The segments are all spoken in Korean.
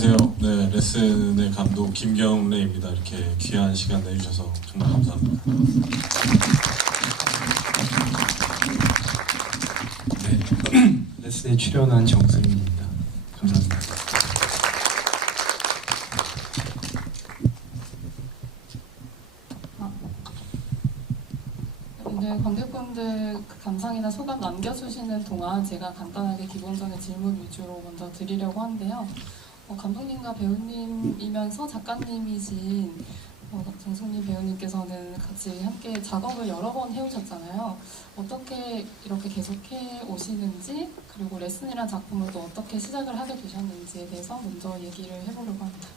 안녕하세요. 네, 레슨의 감독 김경래입니다. 이렇게 귀한 시간 내주셔서 정말 감사합니다. 네, 레슨에 출연한 정승입니다. 감사합니다. 오늘 관객분들 감상이나 소감 남겨주시는 동안 제가 간단하게 기본적인 질문 위주로 먼저 드리려고 하는데요. 감독님과 배우님이면서 작가님이신 정승민 배우님께서는 같이 함께 작업을 여러 번 해오셨잖아요. 어떻게 이렇게 계속 해오시는지, 그리고 레슨이라는 작품을 또 어떻게 시작을 하게 되셨는지에 대해서 먼저 얘기를 해보려고 합니다.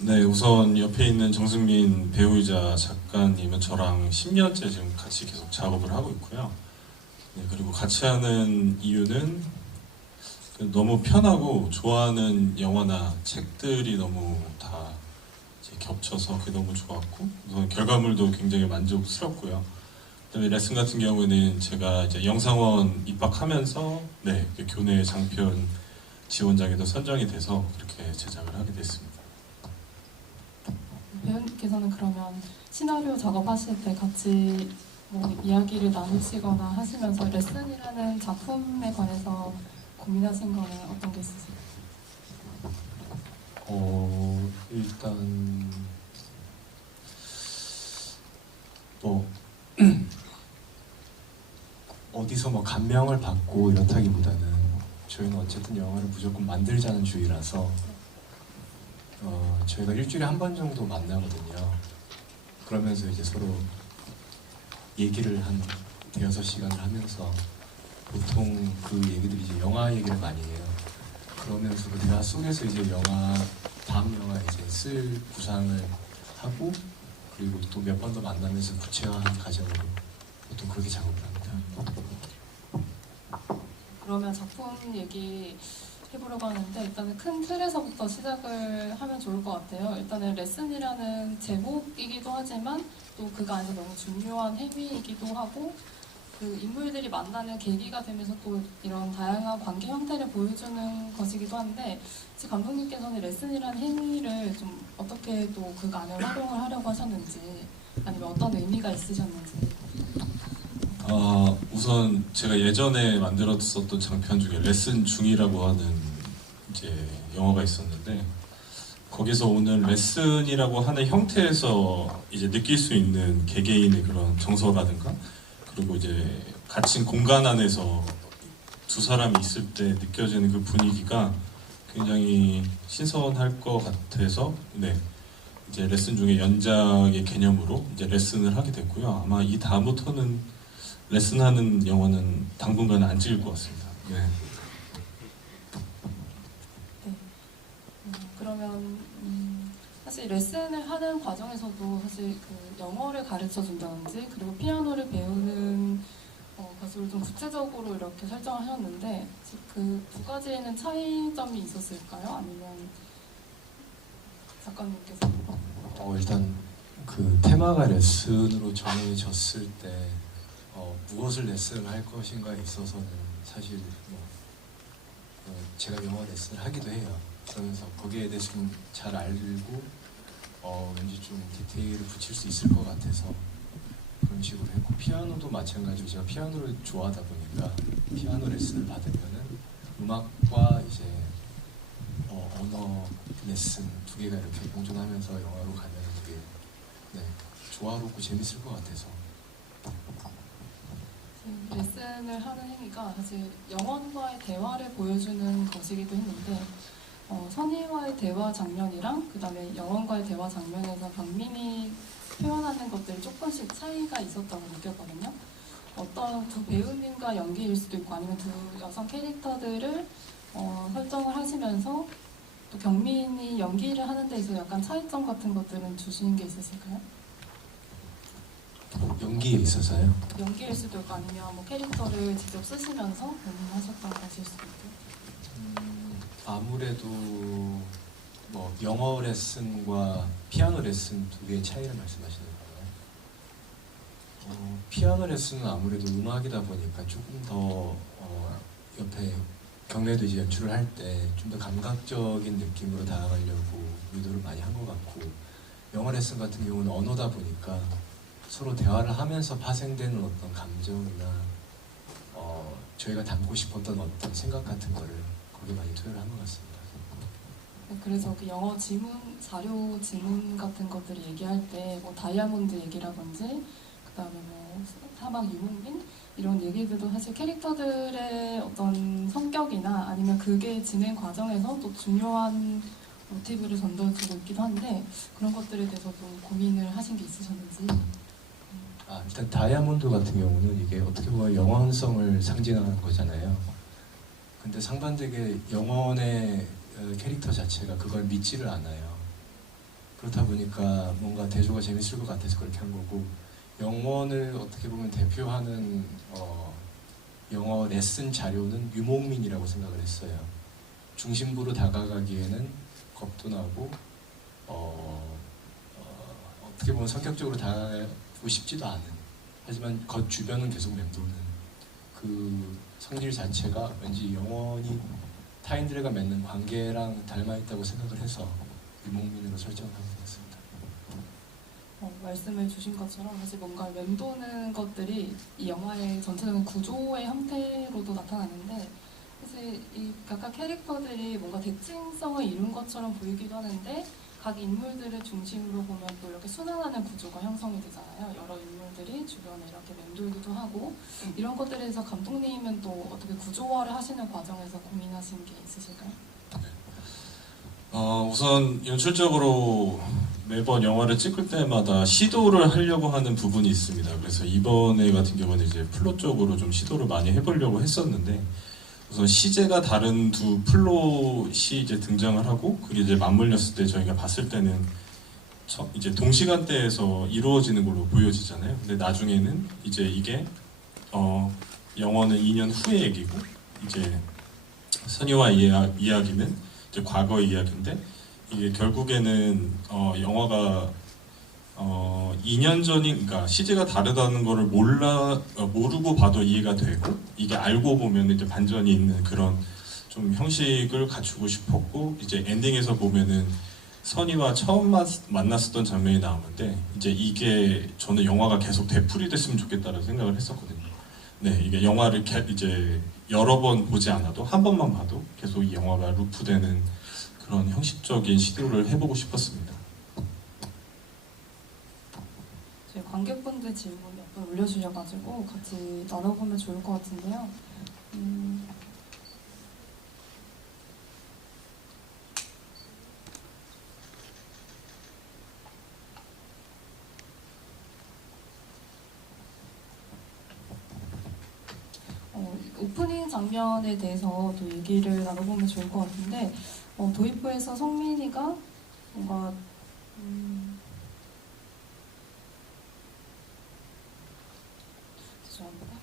네, 우선 옆에 있는 정승민 배우이자 작가님은 저랑 10년째 지금 같이 계속 작업을 하고 있고요. 네, 그리고 같이 하는 이유는 너무 편하고 좋아하는 영화나 책들이 너무 다 이제 겹쳐서 그게 너무 좋았고, 우선 결과물도 굉장히 만족스럽고요. 그다음에 레슨 같은 경우에는 제가 이제 영상원 입학하면서 네, 교내 장편 지원작에도 선정이 돼서 그렇게 제작을 하게 됐습니다. 배우님께서는 그러면 시나리오 작업하실 때 같이 이야기를 나누시거나 하시면서 레슨이라는 작품에 관해서 고민하신 거는 어떤 게 있으세요? 일단 뭐 어디서 뭐 감명을 받고 이렇다기보다는 저희는 어쨌든 영화를 무조건 만들자는 주의라서 저희가 일주일에 한 번 정도 만나거든요. 그러면서 이제 서로 얘기를 한 대여섯 시간을 하면서 보통 그 얘기들이 이제 영화 얘기를 많이 해요. 그러면서 그 대화 속에서 이제 다음 영화 이제 쓸 구상을 하고, 그리고 또 몇 번 더 만나면서 구체화한 과정으로 보통 그렇게 작업을 합니다. 그러면 작품 얘기 해보려고 하는데, 일단은 큰 틀에서부터 시작을 하면 좋을 것 같아요. 일단은 레슨이라는 제목이기도 하지만 또 그가 안에서 너무 중요한 행위이기도 하고, 그 인물들이 만나는 계기가 되면서 또 이런 다양한 관계 형태를 보여주는 것이기도 한데, 지금 감독님께서는 레슨이라는 행위를 좀 어떻게 또 그 안에 활용을 하려고 하셨는지, 아니면 어떤 의미가 있으셨는지. 우선 제가 예전에 만들었었던 장편 중에 레슨 중이라고 하는 이제 영화가 있었는데, 거기서 오는 레슨이라고 하는 형태에서 이제 느낄 수 있는 개개인의 그런 정서라든가, 그리고 이제 갇힌 공간 안에서 두 사람이 있을 때 느껴지는 그 분위기가 굉장히 신선할 것 같아서, 네, 이제 레슨 중에 연작의 개념으로 이제 레슨을 하게 됐고요. 아마 이 다음부터는 레슨하는 영화는 당분간 안 찍을 것 같습니다. 네. 그러면 사실 레슨을 하는 과정에서도 사실 그 영어를 가르쳐 준다든지, 그리고 피아노를 배우는 것을 좀 구체적으로 이렇게 설정하셨는데, 그 두 가지에는 차이점이 있었을까요? 아니면 작가님께서? 일단 그 테마가 레슨으로 정해졌을 때 무엇을 레슨을 할 것인가에 있어서는 사실 제가 영어 레슨을 하기도 해요. 그러면서 거기에 대해서 좀 잘 알고 왠지 좀 디테일을 붙일 수 있을 것 같아서 그런 식으로 했고, 피아노도 마찬가지로 제가 피아노를 좋아하다 보니까 피아노 레슨을 받으면은 음악과 이제 언어 레슨 두 개가 이렇게 공존하면서 영화로 가면 되게 조화롭고 재밌을 것 같아서. 레슨을 하는 행위가 사실 영혼과의 대화를 보여주는 것이기도 했는데, 선희와의 대화 장면이랑 그 다음에 영혼과의 대화 장면에서 박민이 표현하는 것들이 조금씩 차이가 있었다고 느꼈거든요. 어떤 두 배우님과 연기일 수도 있고, 아니면 두 여성 캐릭터들을 설정을 하시면서 또 경민이 연기를 하는 데 있어서 약간 차이점 같은 것들은 주시는 게 있으실까요? 연기에 있어서요? 연기일 수도 있고, 아니면 뭐 캐릭터를 직접 쓰시면서 고민하셨던 것일 수도 있고. 아무래도 뭐 영어 레슨과 피아노 레슨 두 개의 차이를 말씀하시는 거예요. 피아노 레슨은 아무래도 음악이다 보니까 조금 더 옆에 경례도 이제 연출을 할 때 좀 더 감각적인 느낌으로 다가가려고 의도를 많이 한 것 같고, 영어 레슨 같은 경우는 언어다 보니까 서로 대화를 하면서 파생되는 어떤 감정이나 저희가 담고 싶었던 어떤 생각 같은 거를 거기에 많이 투여를 한 것 같습니다. 네, 그래서 그 영어 지문, 자료 지문 같은 것들을 얘기할 때 뭐 다이아몬드 얘기라든지 그다음에 뭐 사막 유목민 이런 얘기들도 사실 캐릭터들의 어떤 성격이나 아니면 그게 진행 과정에서 또 중요한 모티브를 던져주고 있기도 한데 그런 것들에 대해서도 고민을 하신 게 있으셨는지. 일단 다이아몬드 같은 경우는 이게 어떻게 보면 영원성을 상징하는 거잖아요. 근데 상반되게 영원의 캐릭터 자체가 그걸 믿지를 않아요. 그렇다 보니까 뭔가 대조가 재밌을 것 같아서 그렇게 한 거고, 영원을 어떻게 보면 대표하는 영어 레슨 자료는 유목민이라고 생각을 했어요. 중심부로 다가가기에는 겁도 나고 어떻게 보면 성격적으로 다가가고 싶지도 않은, 하지만 겉 주변은 계속 맴도는 그 성질 자체가 왠지 영원히 타인들과 맺는 관계랑 닮아있다고 생각을 해서 유목민으로 설정을 하게 되었습니다. 말씀을 주신 것처럼 사실 뭔가 맴도는 것들이 이 영화의 전체적인 구조의 형태로도 나타나는데 사실 이 각각 캐릭터들이 뭔가 대칭성을 이룬 것처럼 보이기도 하는데 각 인물들을 중심으로 보면 또 이렇게 순환하는 구조가 형성이 되잖아요. 여러 인물들이 주변에 이렇게 맴돌기도 하고 이런 것들에 대해서 감독님은 또 어떻게 구조화를 하시는 과정에서 고민하신 게 있으실까요? 우선 연출적으로 매번 영화를 찍을 때마다 시도를 하려고 하는 부분이 있습니다. 그래서 이번에 같은 경우는 이제 플롯적으로 좀 시도를 많이 해보려고 했었는데, 우선 시제가 다른 두 플롯이 이제 등장을 하고 그게 이제 맞물렸을 때 저희가 봤을 때는 이제 동시간대에서 이루어지는 걸로 보여지잖아요. 근데 나중에는 이제 이게 영화는 2년 후의 얘기고 이제 선의와 이야기는 이제 과거의 이야기인데, 이게 결국에는 영화가 2년 전인, 그러니까 시제가 다르다는 거를 모르고 봐도 이해가 되고, 이게 알고 보면 이제 반전이 있는 그런 좀 형식을 갖추고 싶었고, 이제 엔딩에서 보면은 선의와 처음 만났었던 장면이 나오는데, 이제 이게 저는 영화가 계속 되풀이됐으면 좋겠다는 생각을 했었거든요. 네, 이게 영화를 이제 여러 번 보지 않아도 한 번만 봐도 계속 이 영화가 루프되는 그런 형식적인 시도를 해보고 싶었습니다. 저희 관객분들 질문 몇 번 올려주셔가지고 같이 나눠보면 좋을 것 같은데요. 오프닝 장면에 대해서 또 얘기를 나눠보면 좋을 것 같은데 도입부에서 성민이가 뭔가 죄송합니다.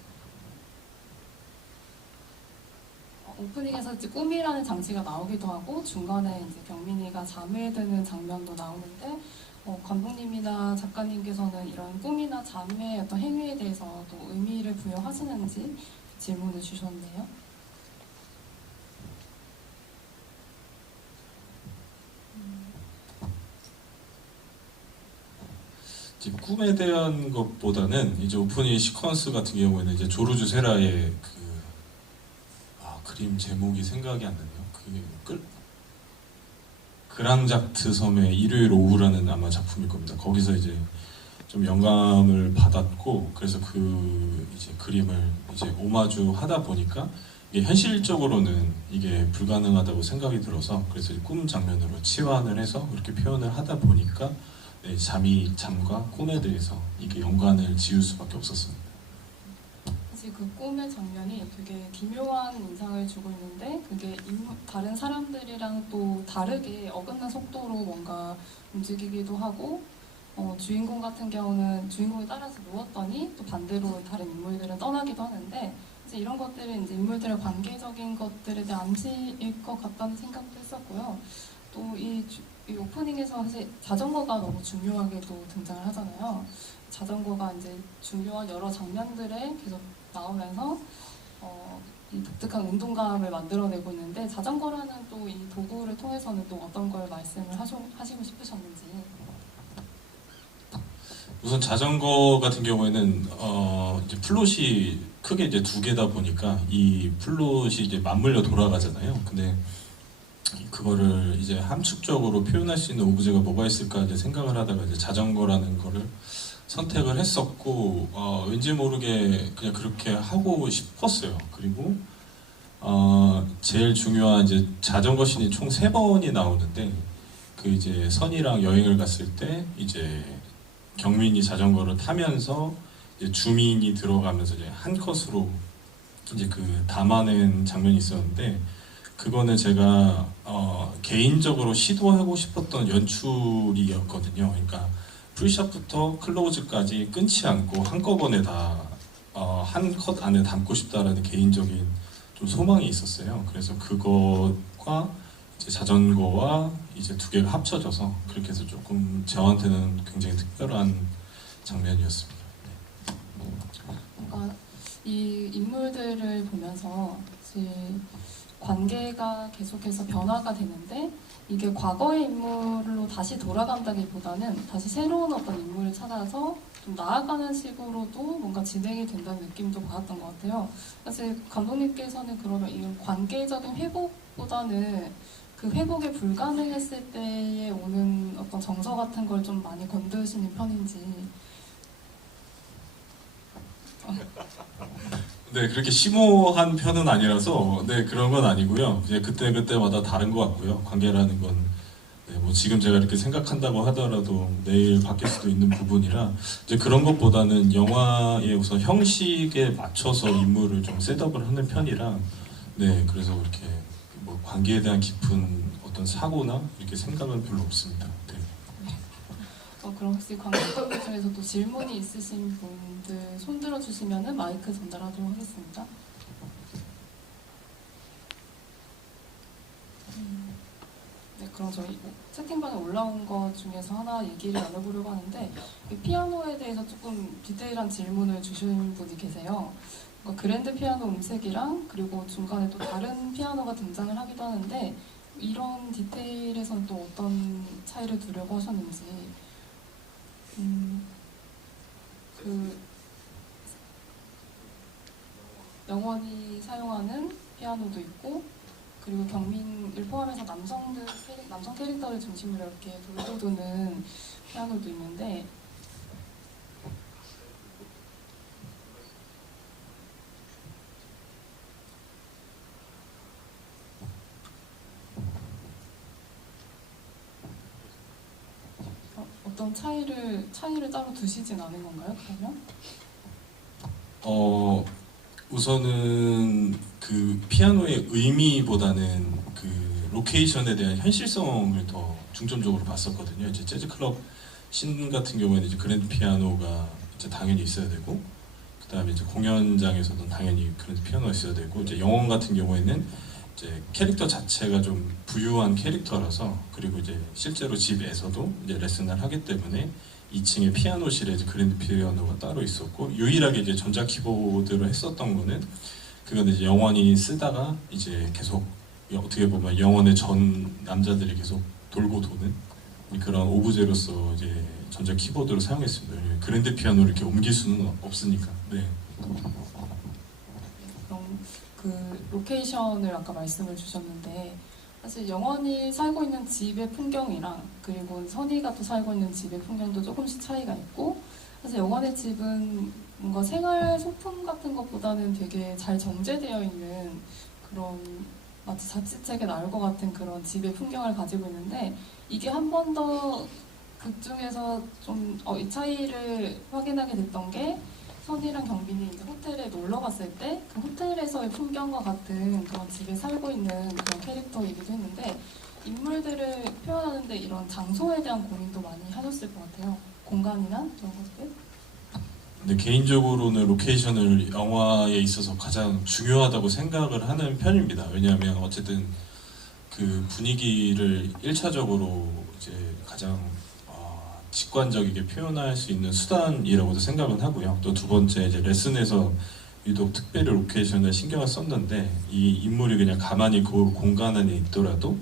오프닝에서 이제 꿈이라는 장치가 나오기도 하고 중간에 이제 경민이가 잠에 드는 장면도 나오는데 감독님이나 작가님께서는 이런 꿈이나 잠의 어떤 행위에 대해서 또 의미를 부여하시는지 질문을 주셨네요. 이제 꿈에 대한 것보다는 이제 오프닝 시퀀스 같은 경우에는 이제 조르주 세라의 그림 제목이 생각이 안 나네요. 그게 그랑작트 섬의 일요일 오후라는 아마 작품일 겁니다. 거기서 이제 좀 영감을 받았고, 그래서 그 이제 그림을 이제 오마주 하다 보니까 이게 현실적으로는 이게 불가능하다고 생각이 들어서, 그래서 꿈 장면으로 치환을 해서 그렇게 표현을 하다 보니까 네, 잠과 꿈에 대해서 이게 연관을 지을 수밖에 없었습니다. 사실 그 꿈의 장면이 되게 기묘한 인상을 주고 있는데 그게 다른 사람들이랑 또 다르게 어긋난 속도로 뭔가 움직이기도 하고 주인공 같은 경우는 주인공이 따라서 누웠더니 또 반대로 다른 인물들은 떠나기도 하는데 이제 이런 것들은 이제 인물들의 관계적인 것들에 대한 암시일 것 같다는 생각도 했었고요. 또 이 오프닝에서 사실 자전거가 너무 중요하게 또 등장을 하잖아요. 자전거가 이제 중요한 여러 장면들에 계속 나오면서 이 독특한 운동감을 만들어내고 있는데 자전거라는 또 이 도구를 통해서는 또 어떤 걸 말씀을 하시고 싶으셨는지. 우선 자전거 같은 경우에는 이제 플롯이 크게 이제 두 개다 보니까 이 플롯이 이제 맞물려 돌아가잖아요. 근데 그거를 이제 함축적으로 표현할 수 있는 오브제가 뭐가 있을까 이제 생각을 하다가 이제 자전거라는 거를 선택을 했었고 왠지 모르게 그냥 그렇게 하고 싶었어요. 그리고 제일 중요한 이제 자전거 씬이 총 3번이 나오는데 그 이제 선이랑 여행을 갔을 때 이제 경민이 자전거를 타면서 이제 주민이 들어가면서 이제 한 컷으로 이제 그 담아낸 장면이 있었는데 그거는 제가 개인적으로 시도하고 싶었던 연출이었거든요. 그러니까 풀샷부터 클로즈까지 끊지 않고 한꺼번에 다 한 컷 안에 담고 싶다라는 개인적인 좀 소망이 있었어요. 그래서 그것과 이제 자전거와 이제 두 개가 합쳐져서 그렇게 해서 조금 저한테는 굉장히 특별한 장면이었습니다. 뭔가 이 인물들을 보면서 사실 관계가 계속해서 변화가 되는데 이게 과거의 인물로 다시 돌아간다기보다는 다시 새로운 어떤 인물을 찾아서 좀 나아가는 식으로도 뭔가 진행이 된다는 느낌도 받았던 것 같아요. 사실 감독님께서는 그러면 이 관계적인 회복보다는 그 회복이 불가능했을 때에 오는 어떤 정서 같은 걸 좀 많이 건드시는 편인지. 네, 그렇게 심오한 편은 아니라서 네 그런 건 아니고요. 이제 그때 그때마다 다른 것 같고요. 관계라는 건 네, 뭐 지금 제가 이렇게 생각한다고 하더라도 내일 바뀔 수도 있는 부분이라 이제 그런 것보다는 영화의 우선 형식에 맞춰서 인물을 좀 셋업을 하는 편이라 네 그래서 이렇게 뭐 관계에 대한 깊은 어떤 사고나 이렇게 생각은 별로 없습니다. 네. 그럼 혹시 관객분들 중에서도 질문이 있으신 분들 손 들어주시면 마이크 전달하도록 하겠습니다. 네, 그럼 저희 채팅방에 올라온 것 중에서 하나 얘기를 나눠보려고 하는데 이 피아노에 대해서 조금 디테일한 질문을 주신 분이 계세요. 그랜드 피아노 음색이랑 그리고 중간에 또 다른 피아노가 등장을 하기도 하는데 이런 디테일에서는 또 어떤 차이를 두려고 하셨는지. 그 영원히 사용하는 피아노도 있고 그리고 경민을 포함해서 남성 캐릭터를 중심으로 이렇게 돌고 도는 피아노도 있는데 어떤 차이를 따로 두시진 않은 건가요? 그러면? 우선은 그 피아노의 의미보다는 그 로케이션에 대한 현실성을 더 중점적으로 봤었거든요. 이제 재즈 클럽 씬 같은 경우에는 이제 그랜드 피아노가 이제 당연히 있어야 되고, 그다음에 이제 공연장에서는 당연히 그랜드 피아노가 있어야 되고, 이제 영원 같은 경우에는 이제 캐릭터 자체가 좀 부유한 캐릭터라서, 그리고 이제 실제로 집에서도 이제 레슨을 하기 때문에 2층에 피아노실에 이제 그랜드 피아노가 따로 있었고, 유일하게 이제 전자 키보드로 했었던 거는 그건 이제 영원히 쓰다가 이제 계속 어떻게 보면 영원의 전 남자들이 계속 돌고 도는 그런 오브제로서 이제 전자 키보드를 사용했습니다. 그랜드 피아노를 이렇게 옮길 수는 없으니까. 네. 그럼 그 로케이션을 아까 말씀을 주셨는데 사실 영원히 살고 있는 집의 풍경이랑 그리고 선이가 또 살고 있는 집의 풍경도 조금씩 차이가 있고, 사실 영원의 집은 뭔가 생활 소품 같은 것보다는 되게 잘 정제되어 있는 그런 마치 자취책에 나올 것 같은 그런 집의 풍경을 가지고 있는데, 이게 한 번 더 극 중에서 좀 이 차이를 확인하게 됐던 게 선이랑 경빈이 이제 호텔에 놀러 갔을 때 그 호텔에서의 풍경과 같은 그런 집에 살고 있는 그런 캐릭터이기도 했는데, 인물들을 표현하는데 이런 장소에 대한 고민도 많이 하셨을 것 같아요. 공간이나 그런 것들. 근데 개인적으로는 로케이션을 영화에 있어서 가장 중요하다고 생각을 하는 편입니다. 왜냐하면 어쨌든 그 분위기를 1차적으로 이제 가장 직관적이게 표현할 수 있는 수단이라고도 생각은 하고요. 또 두 번째 이제 레슨에서 유독 특별히 로케이션을 신경을 썼는데 이 인물이 그냥 가만히 그 공간 안에 있더라도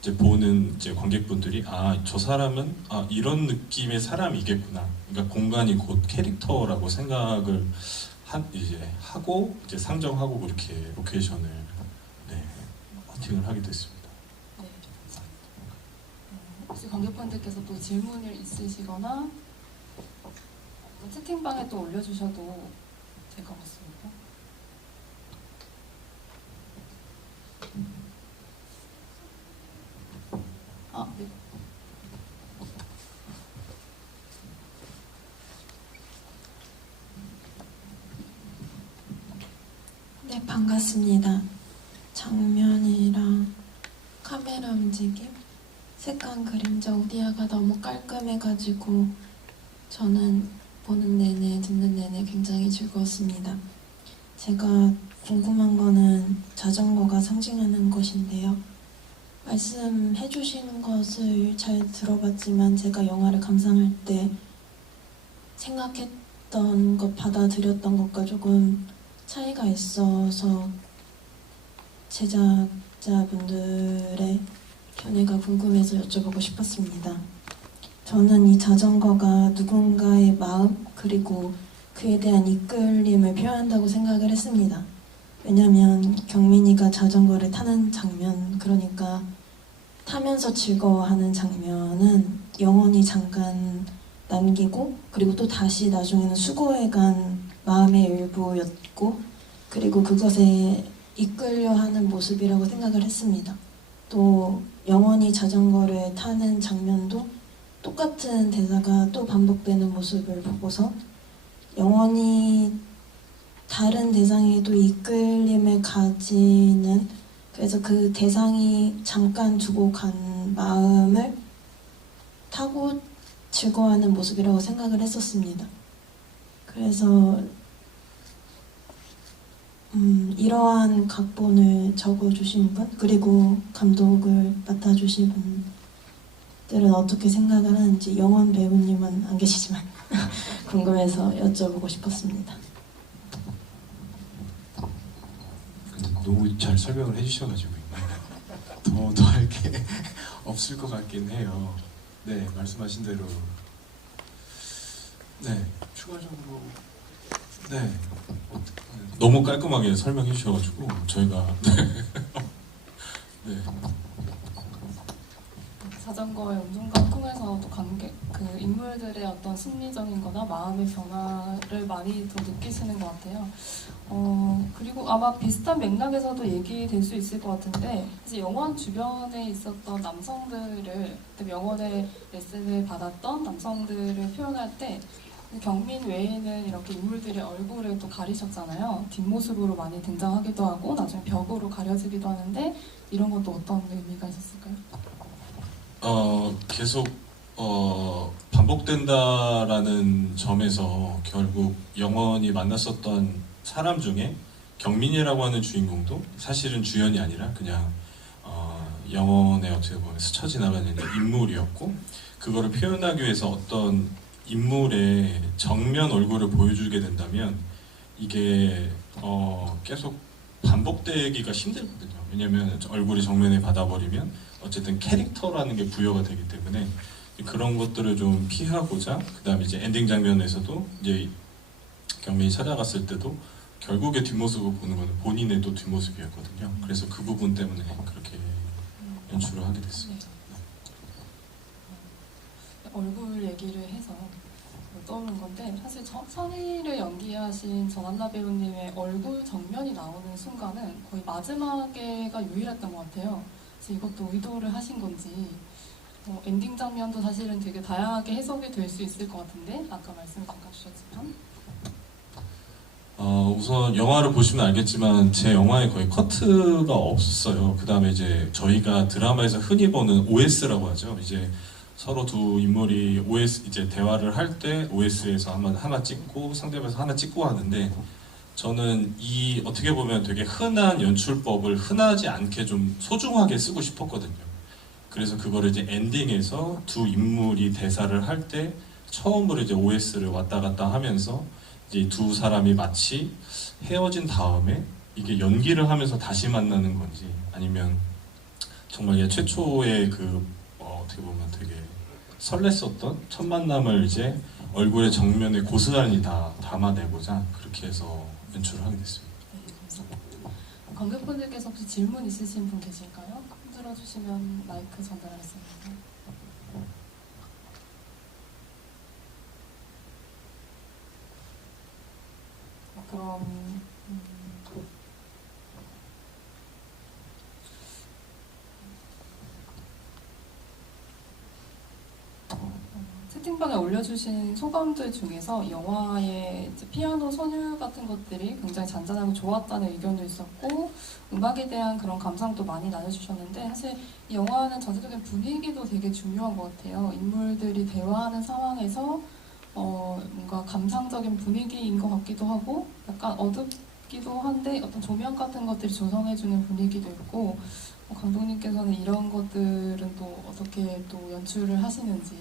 이제 보는 이제 관객분들이 아, 저 사람은 아, 이런 느낌의 사람이겠구나. 그러니까 공간이 곧 캐릭터라고 생각을 이제 하고 이제 상정하고 그렇게 로케이션을 네, 커팅을 하게 됐습니다. 네. 혹시 관객분들께서 또 질문을 있으시거나 채팅방에 또 올려주셔도 될 것 같습니다. 네. 네, 반갑습니다. 장면이랑 카메라 움직임, 색감, 그림자, 오디아가 너무 깔끔해가지고 저는 보는 내내, 듣는 내내 굉장히 즐거웠습니다. 제가 궁금한 거는 자전거가 상징하는 것인데요. 말씀해 주시는 것을 잘 들어봤지만 제가 영화를 감상할 때 생각했던 것, 받아들였던 것과 조금 차이가 있어서 제작자분들의 견해가 궁금해서 여쭤보고 싶었습니다. 저는 이 자전거가 누군가의 마음 그리고 그에 대한 이끌림을 표현한다고 생각을 했습니다. 왜냐하면 경민이가 자전거를 타는 장면, 그러니까 타면서 즐거워하는 장면은 영원히 잠깐 남기고 그리고 또 다시 나중에는 수고해간 마음의 일부였고 그리고 그것에 이끌려 하는 모습이라고 생각을 했습니다. 또 영원히 자전거를 타는 장면도 똑같은 대사가 또 반복되는 모습을 보고서 영원히 다른 대상에도 이끌림을 가지는, 그래서 그 대상이 잠깐 두고 간 마음을 타고 즐거워하는 모습이라고 생각을 했었습니다. 그래서 이러한 각본을 적어주신 분 그리고 감독을 맡아주신 분들은 어떻게 생각을 하는지, 영원 배우님은 안 계시지만 궁금해서 여쭤보고 싶었습니다. 너무 잘 설명을 해주셔가지고 더 할 게 없을 것 같긴 해요. 네, 말씀하신 대로 네, 추가적으로 네, 너무 깔끔하게 설명해 주셔가지고 저희가 네. 자전거의 운동과 통해서 또 그 인물들의 어떤 심리적인 거나 마음의 변화를 많이 더 느끼시는 것 같아요. 그리고 아마 비슷한 맥락에서도 얘기될 수 있을 것 같은데, 이제 영원 주변에 있었던 남성들을, 그때 영원의 레슨을 받았던 남성들을 표현할 때 경민 외에는 이렇게 인물들의 얼굴을 또 가리셨잖아요. 뒷모습으로 많이 등장하기도 하고 나중에 벽으로 가려지기도 하는데, 이런 것도 어떤 의미가 있었을까요? 계속 반복된다라는 점에서 결국 영원히 만났었던 사람 중에 경민이라고 하는 주인공도 사실은 주연이 아니라 그냥 영원에 어떻게 보면 스쳐 지나가는 인물이었고, 그거를 표현하기 위해서 어떤 인물의 정면 얼굴을 보여주게 된다면 이게 계속 반복되기가 힘들거든요. 왜냐면 얼굴이 정면에 받아버리면 어쨌든 캐릭터라는 게 부여가 되기 때문에 그런 것들을 좀 피하고자, 그 다음에 이제 엔딩 장면에서도 이제 경민이 찾아갔을 때도 결국에 뒷모습을 보는 거는 본인의 또 뒷모습이었거든요. 그래서 그 부분 때문에 그렇게 연출을 하게 됐습니다. 얼굴 얘기를 해서 떠오른 건데, 사실 선의를 연기하신 전한나 배우님의 얼굴 정면이 나오는 순간은 거의 마지막에가 유일했던 것 같아요. 그래서 이것도 의도를 하신 건지, 엔딩 장면도 사실은 되게 다양하게 해석이 될 수 있을 것 같은데, 아까 말씀 잠깐 주셨지만 우선 영화를 보시면 알겠지만 제 영화에 거의 커트가 없어요. 그 다음에 이제 저희가 드라마에서 흔히 보는 OS라고 하죠. 이제 서로 두 인물이 OS 이제 대화를 할 때 OS에서 하나 찍고 상대방에서 하나 찍고 하는데, 저는 이 어떻게 보면 되게 흔한 연출법을 흔하지 않게 좀 소중하게 쓰고 싶었거든요. 그래서 그거를 이제 엔딩에서 두 인물이 대사를 할 때 처음으로 이제 OS를 왔다 갔다 하면서 이제 두 사람이 마치 헤어진 다음에 이게 연기를 하면서 다시 만나는 건지 아니면 정말 얘 최초의 그 어떻게 보면 되게 설렜었던 첫 만남을 이제 얼굴의 정면에 고스란히 다 담아내고자 그렇게 해서 연출을 하게 됐습니다. 네, 감사합니다. 관객분들께서 혹시 질문 있으신 분 계실까요? 흔들어 주시면 마이크 전달하겠습니다. 그럼 채팅방에 올려주신 소감들 중에서 영화의 이제 피아노 선율 같은 것들이 굉장히 잔잔하고 좋았다는 의견도 있었고 음악에 대한 그런 감상도 많이 나눠주셨는데 사실 이 영화는 전체적인 분위기도 되게 중요한 것 같아요. 인물들이 대화하는 상황에서 뭔가 감상적인 분위기인 것 같기도 하고 약간 어둡기도 한데 어떤 조명 같은 것들이 조성해주는 분위기도 있고 감독님께서는 이런 것들은 또 어떻게 또 연출을 하시는지.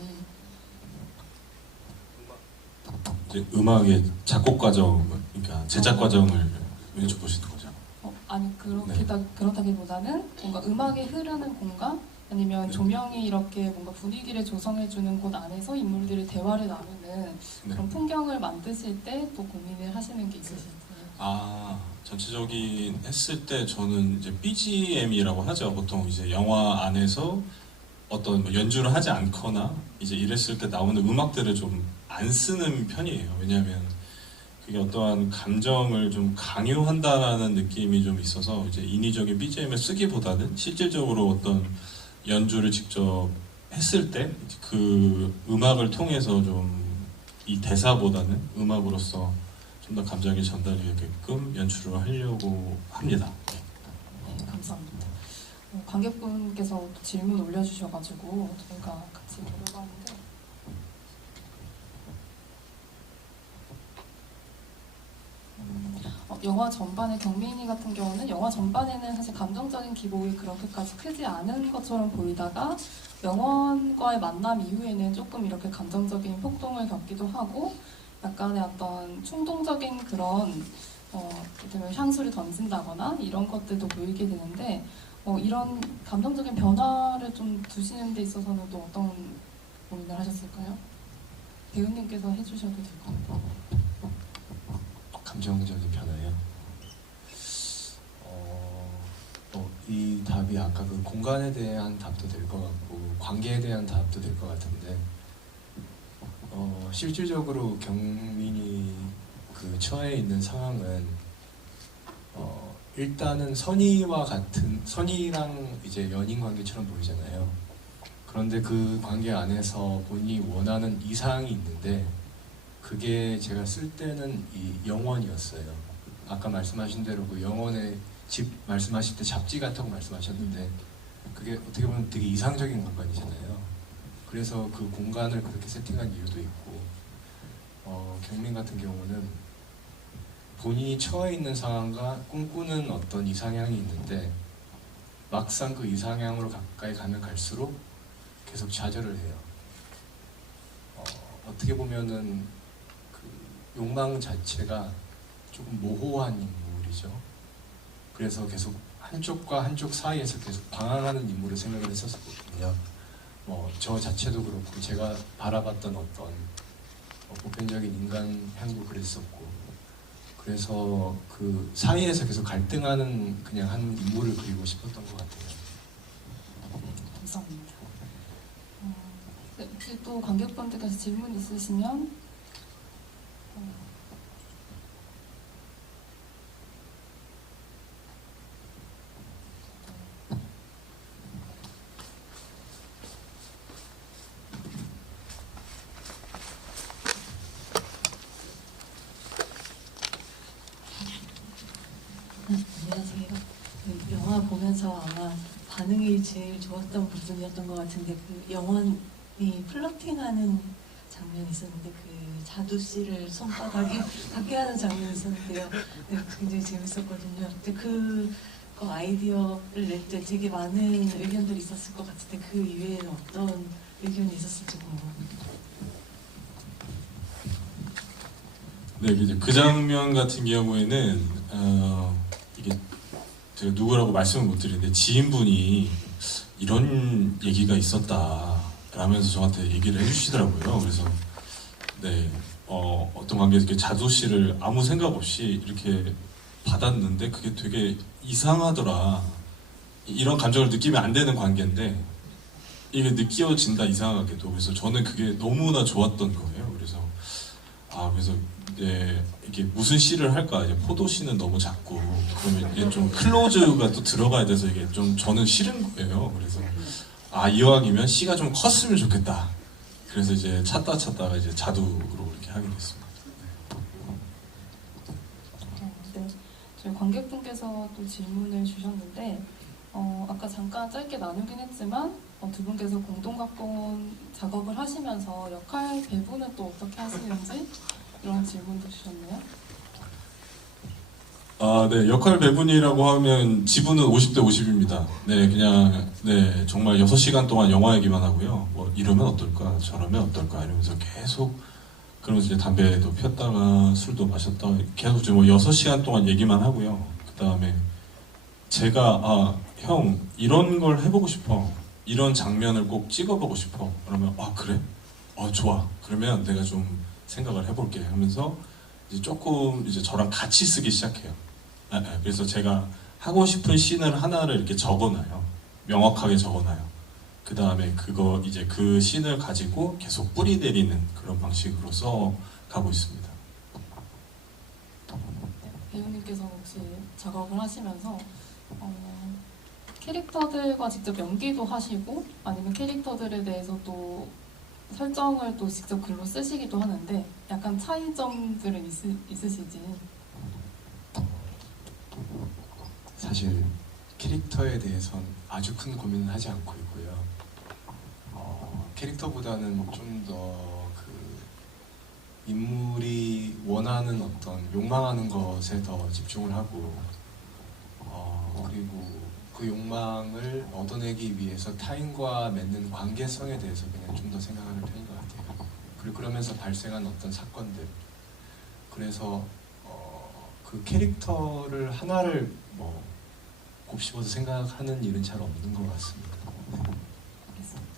이제 음악의 작곡 과정, 그러니까 제작 과정을 여쭤보시는 거죠. 아니 그렇다기보다는 뭔가 음악이 흐르는 공간 아니면 네. 조명이 이렇게 뭔가 분위기를 조성해주는 곳 안에서 인물들이 대화를 나누는 네. 그런 풍경을 만드실 때 또 고민을 하시는 게 있으실지. 전체적인 했을 때 저는 이제 BGM이라고 하죠. 보통 이제 영화 안에서 어떤 뭐 연주를 하지 않거나 이제 이랬을 때 나오는 음악들을 좀 안 쓰는 편이에요. 왜냐하면 그게 어떠한 감정을 좀 강요한다라는 느낌이 좀 있어서 이제 인위적인 BGM을 쓰기보다는 실질적으로 어떤 연주를 직접 했을 때 그 음악을 통해서 좀 이 대사보다는 음악으로서 좀 더 감정이 전달되게끔 연출을 하려고 합니다. 네, 감사합니다. 관객분께서 또 질문 올려주셔가지고 저희가 같이 보려고 하는데 영화 전반의 경민이 같은 경우는 영화 전반에는 사실 감정적인 기복이 그렇게까지 크지 않은 것처럼 보이다가 명원과의 만남 이후에는 조금 이렇게 감정적인 폭동을 겪기도 하고 약간의 어떤 충동적인 그런 예를 향수를 던진다거나 이런 것들도 보이게 되는데 이런 감정적인 변화를 좀 두시는 데 있어서는 또 어떤 고민을 하셨을까요? 배우님께서 해주셔도 될 것 같아요. 감정적인 변화요. 이 답이 아까 그 공간에 대한 답도 될 것 같고 관계에 대한 답도 될 것 같은데 실질적으로 경민이 그 처해 있는 상황은 일단은 선의랑 이제 연인 관계처럼 보이잖아요. 그런데 그 관계 안에서 본인이 원하는 이상이 있는데 그게 제가 쓸 때는 이 영원이었어요. 아까 말씀하신 대로 그 영원의 집 말씀하실 때 잡지 같다고 말씀하셨는데 그게 어떻게 보면 되게 이상적인 공간이잖아요. 그래서 그 공간을 그렇게 세팅한 이유도 있고 경민 같은 경우는 본인이 처해 있는 상황과 꿈꾸는 어떤 이상향이 있는데 막상 그 이상향으로 가까이 가면 갈수록 계속 좌절을 해요. 어떻게 보면은 그 욕망 자체가 조금 모호한 인물이죠. 그래서 계속 한쪽과 한쪽 사이에서 계속 방황하는 인물을 생각을 했었거든요. 저 자체도 그렇고 제가 바라봤던 어떤 보편적인 인간 향도 그랬었고 그래서 그 사이에서 계속 갈등하는 그냥 한 인물을 그리고 싶었던 것 같아요. 감사합니다. 네, 혹시 또 관객분들께서 질문 있으시면 안녕하세요. 영화 보면서 아마 반응이 제일 좋았던 부분이었던 것 같은데 그 영원이 플러팅하는 장면이 있었는데 그 자두 씨를 손바닥에 닿게 하는 장면이 있었는데요. 네, 굉장히 재밌었거든요. 근데 그 아이디어를 낼 때 되게 많은 의견들이 있었을 것 같은데 그 이외에는 어떤 의견이 있었을지 궁금합니다. 네, 이제 그 장면 같은 경우에는 이게 제가 누구라고 말씀을 못 드리는데 지인분이 이런 얘기가 있었다 라면서 저한테 얘기를 해주시더라고요. 그래서 네, 어떤 관계에서 이렇게 자두 씨를 아무 생각 없이 이렇게 받았는데 그게 되게 이상하더라. 이런 감정을 느끼면 안 되는 관계인데 이게 느껴진다 이상하게도. 그래서 저는 그게 너무나 좋았던 거예요. 그래서 이제 이게 무슨 씨를 할까? 이제 포도 씨는 너무 작고 그러면 이게 좀 클로즈가 또 들어가야 돼서 이게 좀 저는 싫은 거예요. 그래서 이왕이면 씨가 좀 컸으면 좋겠다. 그래서 이제 찾다가 이제 자두로 이렇게 하게 됐습니다. 네, 저희 관객분께서 또 질문을 주셨는데 아까 잠깐 짧게 나누긴 했지만 두 분께서 공동 각본 작업을 하시면서 역할 배분은 또 어떻게 하시는지 이런 질문도 주셨네요. 네, 역할 배분이라고 하면 지분은 50대 50입니다. 네, 그냥 네, 정말 6시간 동안 영화 얘기만 하고요. 뭐 이러면 어떨까, 저러면 어떨까 이러면서 계속 그러면서 이제 담배도 폈다가 술도 마셨다가 계속 뭐 6시간 동안 얘기만 하고요. 그 다음에 제가 형 이런 걸 해보고 싶어. 이런 장면을 꼭 찍어보고 싶어. 그러면 그래? 좋아. 그러면 내가 좀 생각을 해볼게 하면서 이제 조금 이제 저랑 같이 쓰기 시작해요. 그래서 제가 하고 싶은 씬을 하나를 이렇게 적어놔요. 명확하게 적어놔요. 그 다음에 그거 이제 그 씬을 가지고 계속 뿌리 내리는 그런 방식으로 써 가고 있습니다. 배우님께서 혹시 작업을 하시면서 캐릭터들과 직접 연기도 하시고 아니면 캐릭터들에 대해서 또 설정을 또 직접 글로 쓰시기도 하는데 약간 차이점들은 있으시지? 사실 캐릭터에 대해선 아주 큰 고민은 하지 않고 있고요. 캐릭터보다는 좀 더 그 인물이 원하는 어떤 욕망하는 것에 더 집중을 하고 그리고 그 욕망을 얻어내기 위해서 타인과 맺는 관계성에 대해서 그냥 좀 더 생각하는 편인 것 같아요. 그리고 그러면서 발생한 어떤 사건들. 그래서 그 캐릭터를 하나를 뭐 곱씹어서 생각하는 일은 잘 없는 것 같습니다. 알겠습니다.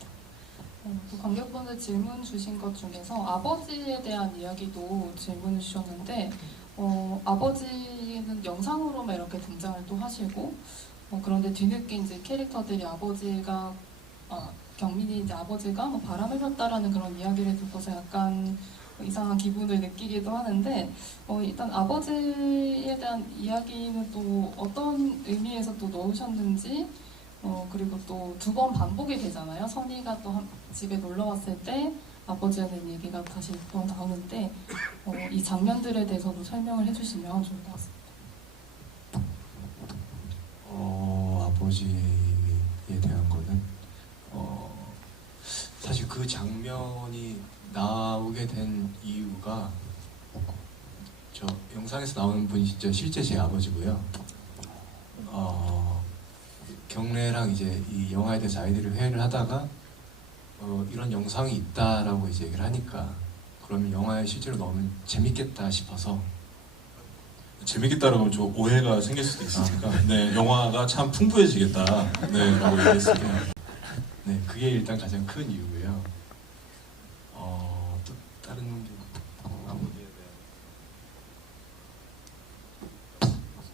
또 관객분들 질문 주신 것 중에서 아버지에 대한 이야기도 질문을 주셨는데 아버지는 영상으로만 이렇게 등장을 또 하시고 그런데 뒤늦게 이제 캐릭터들이 아버지가 경민이 이제 아버지가 뭐 바람을 폈다라는 그런 이야기를 듣고서 약간 이상한 기분을 느끼기도 하는데 일단 아버지에 대한 이야기는 또 어떤 의미에서 또 넣으셨는지 그리고 또 2번 반복이 되잖아요. 선이가 또 집에 놀러 왔을 때 아버지에 대한 얘기가 다시 또 나오는데 이 장면들에 대해서도 설명을 해주시면 좋을 것 같습니다. 아버지에 대한 거는 사실 그 장면이 나오게 된 이유가 저 영상에서 나오는 분이 진짜 실제 제 아버지고요. 경례랑 이제 이 영화에 대해서 아이들이 회의를 하다가 이런 영상이 있다라고 이제 얘기를 하니까 그러면 영화에 실제로 넣으면 재밌겠다 싶어서 재밌겠다라고 하면 좀 오해가 생길 수도 있으니까 네, 영화가 참 풍부해지겠다 네, 라고 얘기했습니다. 네, 그게 일단 가장 큰 이유고요. 또 다른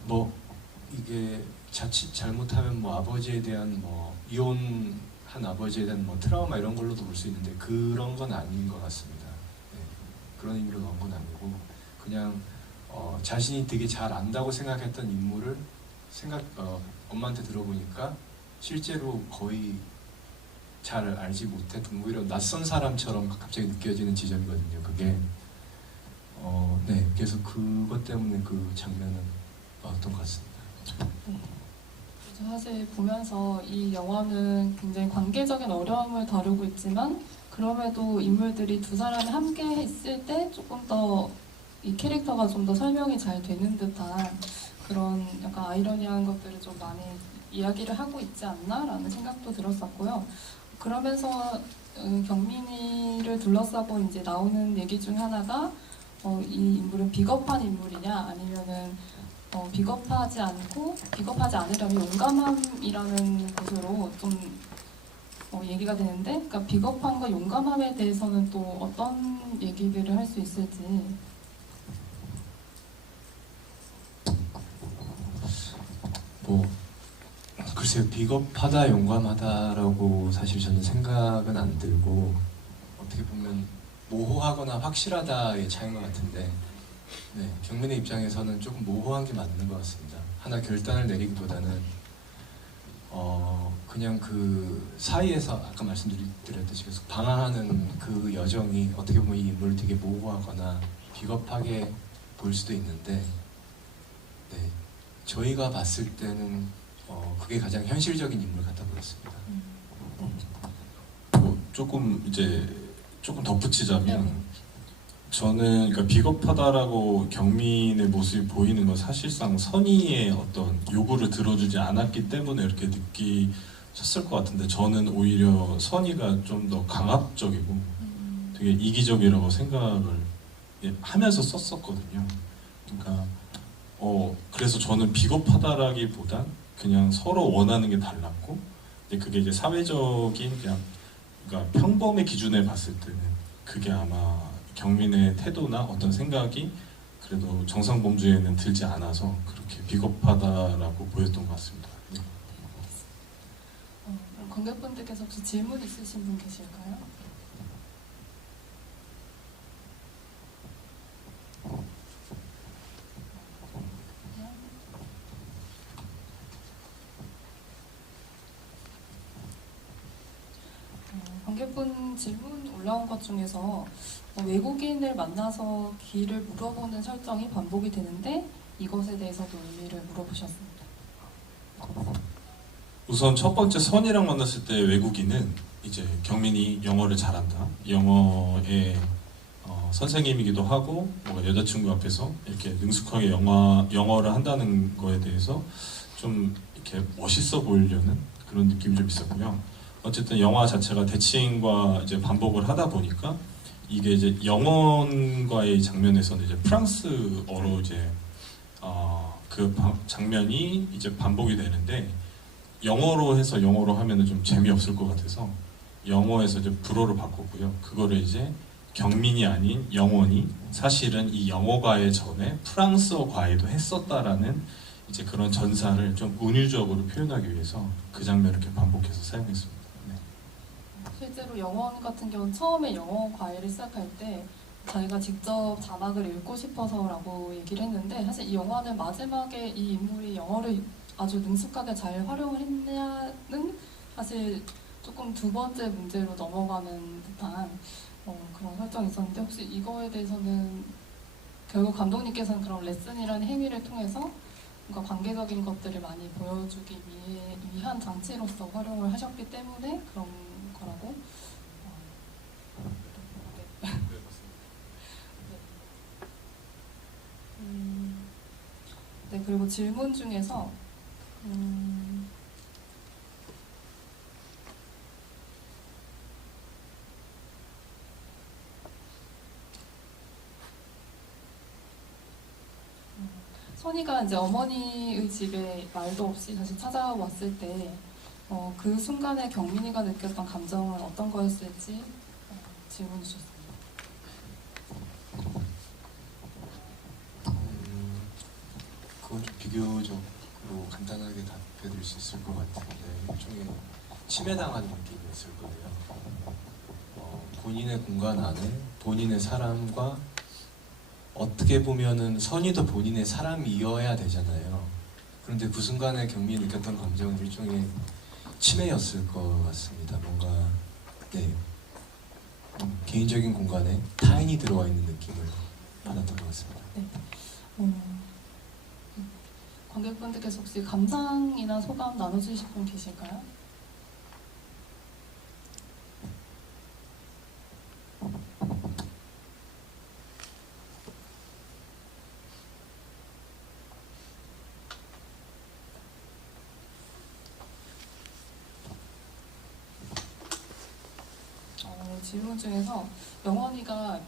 뭐 이게 자칫 잘못하면 뭐 아버지에 대한 뭐 이혼한 아버지에 대한 뭐 트라우마 이런 걸로도 볼 수 있는데 그런 건 아닌 것 같습니다. 네, 그런 의미로 넣은 건 아니고 그냥 자신이 되게 잘 안다고 생각했던 인물을 엄마한테 들어보니까 실제로 거의 잘 알지 못했던 오히려 낯선 사람처럼 갑자기 느껴지는 지점이거든요. 그게 네, 그래서 그것 때문에 그 장면은 나왔던 것 같습니다. 사실 보면서 이 영화는 굉장히 관계적인 어려움을 다루고 있지만 그럼에도 인물들이 두 사람이 함께 있을 때 조금 더 이 캐릭터가 좀 더 설명이 잘 되는 듯한 그런 약간 아이러니한 것들을 좀 많이 이야기를 하고 있지 않나라는 생각도 들었었고요. 그러면서 경민이를 둘러싸고 이제 나오는 얘기 중 하나가 이 인물은 비겁한 인물이냐 아니면은 비겁하지 않고 비겁하지 않으려면 용감함이라는 것으로 좀 얘기가 되는데, 그러니까 비겁함과 용감함에 대해서는 또 어떤 얘기들을 할 수 있을지. 뭐 글쎄요, 비겁하다 용감하다라고 사실 저는 생각은 안 들고, 어떻게 보면 모호하거나 확실하다의 차이인 것 같은데, 네, 경민의 입장에서는 조금 모호한 게 맞는 것 같습니다. 하나 결단을 내리기보다는 그냥 그 사이에서 아까 말씀드렸듯이 계속 방황하는 그 여정이 어떻게 보면 이 인물을 되게 모호하거나 비겁하게 보일 수도 있는데, 네, 저희가 봤을 때는 그게 가장 현실적인 인물 같아 보였습니다. 뭐 조금 덧붙이자면, 저는 그러니까 비겁하다라고 경민의 모습이 보이는 건 사실상 선의의 어떤 요구를 들어주지 않았기 때문에 이렇게 느끼셨을 것 같은데, 저는 오히려 선의가 좀 더 강압적이고 되게 이기적이라고 생각을 하면서 썼었거든요. 그러니까 그래서 저는 비겁하다라기보단 그냥 서로 원하는 게 달랐고, 근데 그게 이제 사회적인 그러니까 평범의 기준에 봤을 때는 그게 아마 경민의 태도나 어떤 생각이 그래도 정상범주에는 들지 않아서 그렇게 비겁하다라고 보였던 것 같습니다. 네. 그럼 관객분들께서 혹시 질문 있으신 분 계실까요? 관객분 질문 올라온 것 중에서 외국인을 만나서 길을 물어보는 설정이 반복이 되는데 이것에 대해서도 의미를 물어보셨습니다. 우선 첫 번째 선이랑 만났을 때 외국인은 이제 경민이 영어를 잘한다. 영어의 선생님이기도 하고 뭐 여자친구 앞에서 이렇게 능숙하게 영어를 한다는 거에 대해서 좀 이렇게 멋있어 보이려는 그런 느낌이 좀 있었고요. 어쨌든 영화 자체가 대칭과 이제 반복을 하다 보니까 이게 이제 영원과의 장면에서는 이제 프랑스어로 이제 장면이 이제 반복이 되는데, 영어로 해서 영어로 하면은 좀 재미없을 것 같아서 영어에서 이제 불어로 바꿨고요. 그거를 이제 경민이 아닌 영원이 사실은 이 영어과외 전에 프랑스어 과외도 했었다라는 이제 그런 전사를 좀 은유적으로 표현하기 위해서 그 장면을 이렇게 반복해서 사용했습니다. 네. 실제로 영원 같은 경우는 처음에 영어 과외를 시작할 때 자기가 직접 자막을 읽고 싶어서라고 얘기를 했는데, 사실 이 영화는 마지막에 이 인물이 영어를 아주 능숙하게 잘 활용을 했냐는 사실 조금 두 번째 문제로 넘어가는 듯한 그런 설정이 있었는데, 혹시 이거에 대해서는 결국 감독님께서는 그런 레슨이라는 행위를 통해서 뭔가 관계적인 것들을 많이 보여주기 위한 장치로서 활용을 하셨기 때문에 그런 거라고. 네. 네, 그리고 질문 중에서 선이가 이제 어머니의 집에 말도 없이 다시 찾아왔을 때 그 순간에 경민이가 느꼈던 감정은 어떤 거였을지 질문 주셨습니다. 그건 좀 비교적으로 간단하게 답해드릴 수 있을 것 같은데, 일종의 침해당한 느낌이었을 거예요. 본인의 공간 안에 본인의 사람과, 어떻게 보면은 선이도 본인의 사람이어야 되잖아요. 그런데 그 순간에 경민이 느꼈던 감정은 일종의 침해였을 것 같습니다. 뭔가 개인적인 공간에 타인이 들어와 있는 느낌을 받았던 것 같습니다. 네. 관객분들께서 혹시 감상이나 소감 나눠주실 분 계실까요? 질문 중에서 영원이가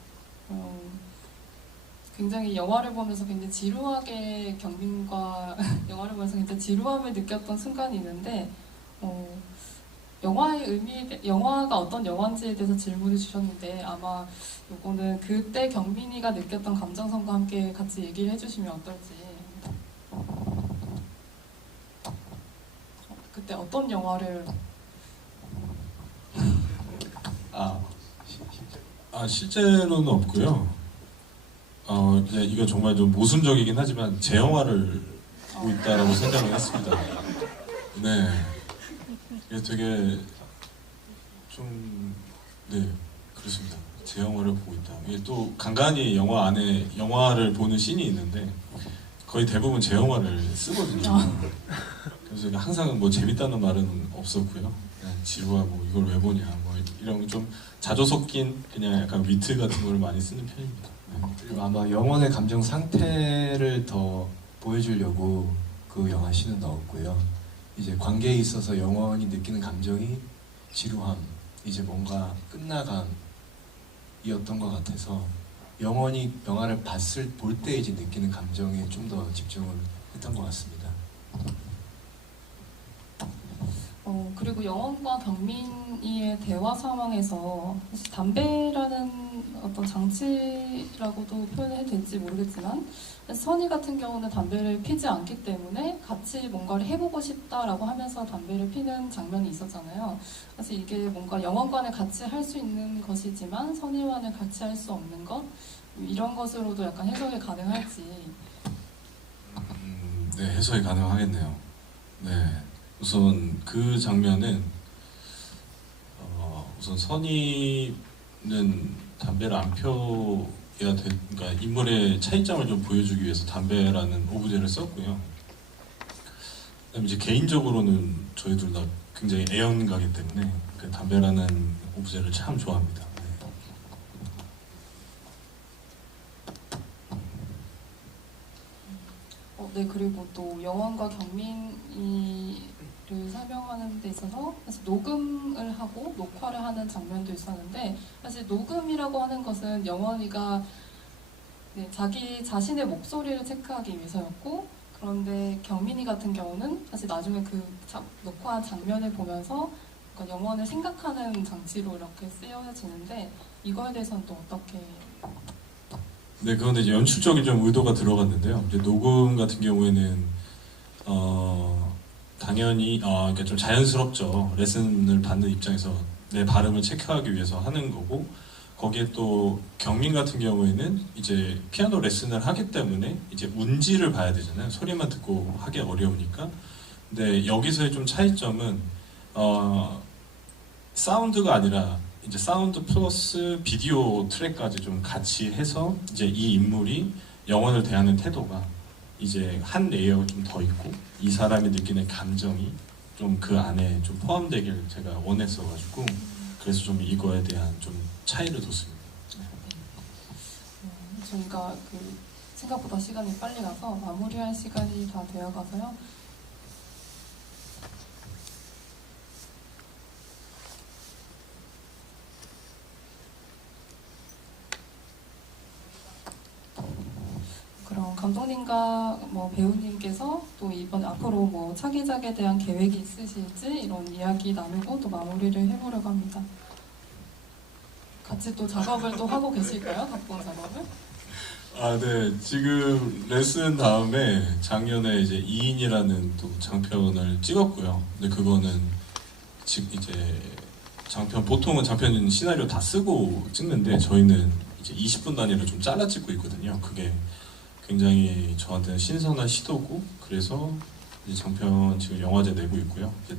굉장히 영화를 보면서 굉장히 지루하게 경민과 영화를 보면서 굉장히 지루함을 느꼈던 순간이 있는데 영화의 영화가 어떤 영화인지에 대해서 질문을 주셨는데 아마 요거는 그때 경민이가 느꼈던 감정선과 함께 같이 얘기를 해주시면 어떨지. 그때 어떤 영화를 실제로는 없고요. 그냥 이거 정말 좀 모순적이긴 하지만 제 영화를 보고 있다라고 생각을 했습니다. 네. 이게 되게 좀, 네, 그렇습니다. 제 영화를 보고 있다. 이게 또 간간히 영화 안에 영화를 보는 씬이 있는데 거의 대부분 제 영화를 쓰거든요. 그래서 항상 뭐 재밌다는 말은 없었고요. 그냥 지루하고 이걸 왜 보냐 뭐 이런 좀 자조 섞인 그냥 약간 위트 같은 걸 많이 쓰는 편입니다. 네. 그리고 아마 영혼의 감정 상태를 더 보여주려고 그 영화 씬은 넣었고요. 이제 관계에 있어서 영혼이 느끼는 감정이 지루함, 이제 뭔가 끝나감이었던 것 같아서 영혼이 영화를 볼 때 이제 느끼는 감정에 좀 더 집중을 했던 것 같습니다. 그리고 영원과 경민이의 대화 상황에서 사실 담배라는 어떤 장치라고도 표현해도 될지 모르겠지만 선희 같은 경우는 담배를 피지 않기 때문에 같이 뭔가를 해보고 싶다라고 하면서 담배를 피는 장면이 있었잖아요. 사실 이게 뭔가 영원과는 같이 할 수 있는 것이지만 선희와는 같이 할 수 없는 것 이런 것으로도 약간 해석이 가능할지. 네, 해석이 가능하겠네요. 네. 우선 그 장면은 우선 선희는 담배를 안 펴야 돼, 그러니까 인물의 차이점을 좀 보여주기 위해서 담배라는 오브제를 썼고요. 그다음에 이제 개인적으로는 저희 둘 다 굉장히 애연가기 때문에 그 담배라는 오브제를 참 좋아합니다. 네, 그리고 또 영원과 경민이를 설명하는 데 있어서 사실 녹음을 하고 녹화를 하는 장면도 있었는데 사실 녹음이라고 하는 것은 영원이가 자기 자신의 목소리를 체크하기 위해서였고 그런데 경민이 같은 경우는 사실 나중에 그 녹화한 장면을 보면서 그러니까 영원을 생각하는 장치로 이렇게 쓰여지는데 이거에 대해서는 또 어떻게? 네, 그런데 이제 연출적인 좀 의도가 들어갔는데요. 이제 녹음 같은 경우에는 당연히 그러니까 좀 자연스럽죠. 레슨을 받는 입장에서 내 발음을 체크하기 위해서 하는 거고 거기에 또 경민 같은 경우에는 이제 피아노 레슨을 하기 때문에 이제 운지를 봐야 되잖아요. 소리만 듣고 하기 어려우니까. 근데 여기서의 좀 차이점은 사운드가 아니라 이제 사운드 플러스 비디오 트랙까지 좀 같이 해서 이제 이 인물이 영혼을 대하는 태도가 이제 한 레이어가 좀 더 있고 이 사람이 느끼는 감정이 좀 그 안에 좀 포함되길 제가 원했어가지고 그래서 좀 이거에 대한 좀 차이를 뒀습니다. 저희가 생각보다 시간이 빨리 가서 마무리할 시간이 다 되어가서요. 그럼 감독님과 배우님께서 또 이번 앞으로 차기작에 대한 계획이 있으실지 이런 이야기 나누고 또 마무리를 해보려고 합니다. 같이 또 작업을 또 하고 계실까요? 각본 작업을? 네. 지금 레슨 다음에 작년에 이제 2인이라는 또 장편을 찍었고요. 근데 그거는 이제 보통은 장편 시나리오 다 쓰고 찍는데 저희는 이제 20분 단위로 좀 잘라 찍고 있거든요. 그게 굉장히 저한테는 신선한 시도고 그래서 이제 장편 지금 영화제 내고 있고요. 이제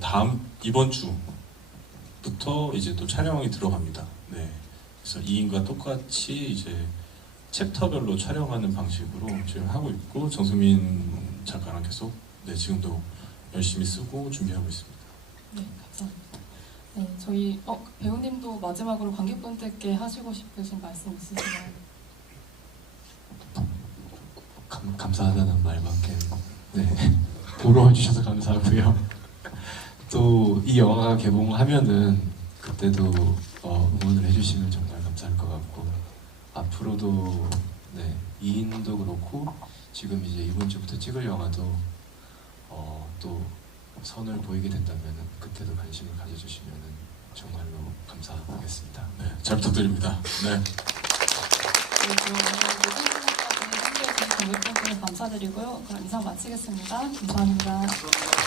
이번 주부터 이제 또 촬영이 들어갑니다. 네. 그래서 2인과 똑같이 이제 챕터별로 촬영하는 방식으로 지금 하고 있고 정승민 작가랑 계속 지금도 열심히 쓰고 준비하고 있습니다. 네, 감사합니다. 네, 저희 배우님도 마지막으로 관객분들께 하시고 싶으신 말씀 있으신가요? 감사하다는 말밖에 보러 와주셔서 감사하고요. 또 이 영화가 개봉하면은 그때도 응원을 해주시면 정말 감사할 것 같고 앞으로도 네, 2인도 그렇고 지금 이제 이번 주부터 찍을 영화도 또 선을 보이게 된다면 그때도 관심을 가져주시면 정말로 감사하겠습니다. 네, 잘 부탁드립니다. 네. 그리고 오늘 모든 분들까지 함께해 주신 관객분들 감사드리고요. 그럼 인사 마치겠습니다. 감사합니다.